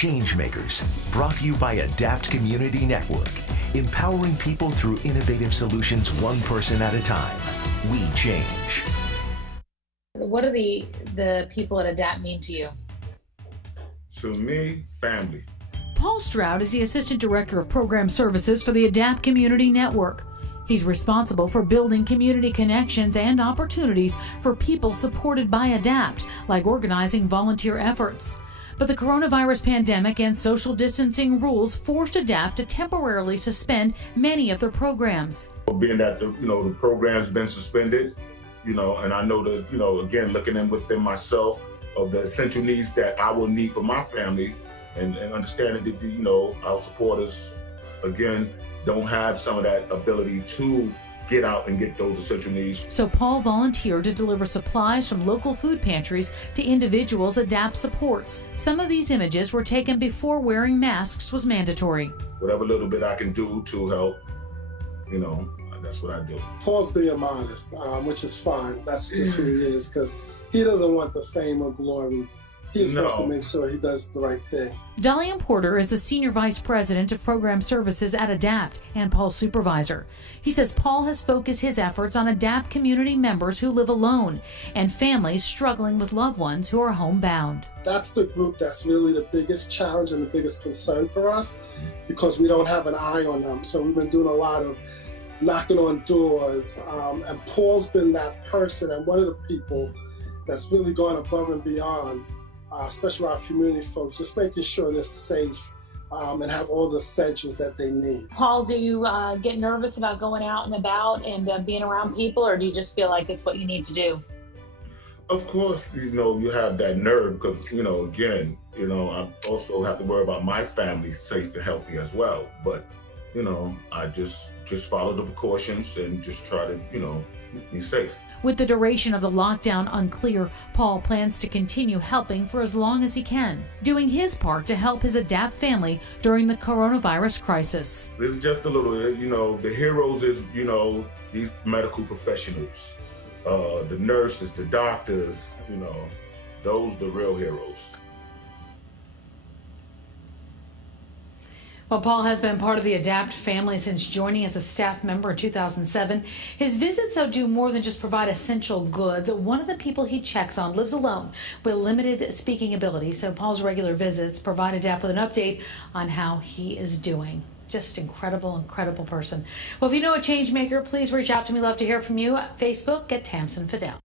Changemakers, brought to you by Adapt Community Network, empowering people through innovative solutions one person at a time. We change. What do the people at Adapt mean to you? To me, family. Paul Stroud is the Assistant Director of Program Services for the Adapt Community Network. He's responsible for building community connections and opportunities for people supported by Adapt, like organizing volunteer efforts. But the coronavirus pandemic and social distancing rules forced Adapt to temporarily suspend many of their programs. Being that the program's been suspended, and I know that, again, looking in within myself of the essential needs that I will need for my family, and understanding that, our supporters, again, don't have some of that ability to get out and get those essential needs. So Paul volunteered to deliver supplies from local food pantries to individuals Adapt supports. Some of these images were taken before wearing masks was mandatory. Whatever little bit I can do to help, that's what I do. Paul's being modest, which is fine. That's just who he is, because he doesn't want the fame or glory. He's supposed to make sure he does the right thing. Dalian Porter is the Senior Vice President of Program Services at Adapt and Paul's supervisor. He says Paul has focused his efforts on Adapt community members who live alone and families struggling with loved ones who are homebound. That's the group that's really the biggest challenge and the biggest concern for us, because we don't have an eye on them. So we've been doing a lot of knocking on doors, and Paul's been that person and one of the people that's really gone above and beyond, especially our community folks, just making sure they're safe and have all the essentials that they need. Paul, do you get nervous about going out and about and being around people, or do you just feel like it's what you need to do? Of course, you have that nerve because, again, I also have to worry about my family safe and healthy as well. But, I just follow the precautions and just try to, be safe. With the duration of the lockdown unclear, Paul plans to continue helping for as long as he can, doing his part to help his Adapt family during the coronavirus crisis. This is just a little, the heroes is, these medical professionals, the nurses, the doctors, those are the real heroes. Well, Paul has been part of the Adapt family since joining as a staff member in 2007. His visits, though, do more than just provide essential goods. One of the people he checks on lives alone with limited speaking ability, so Paul's regular visits provide Adapt with an update on how he is doing. Just incredible person. Well, if you know a change maker, please reach out to me. Love to hear from you. Facebook at Tamsin Fidel.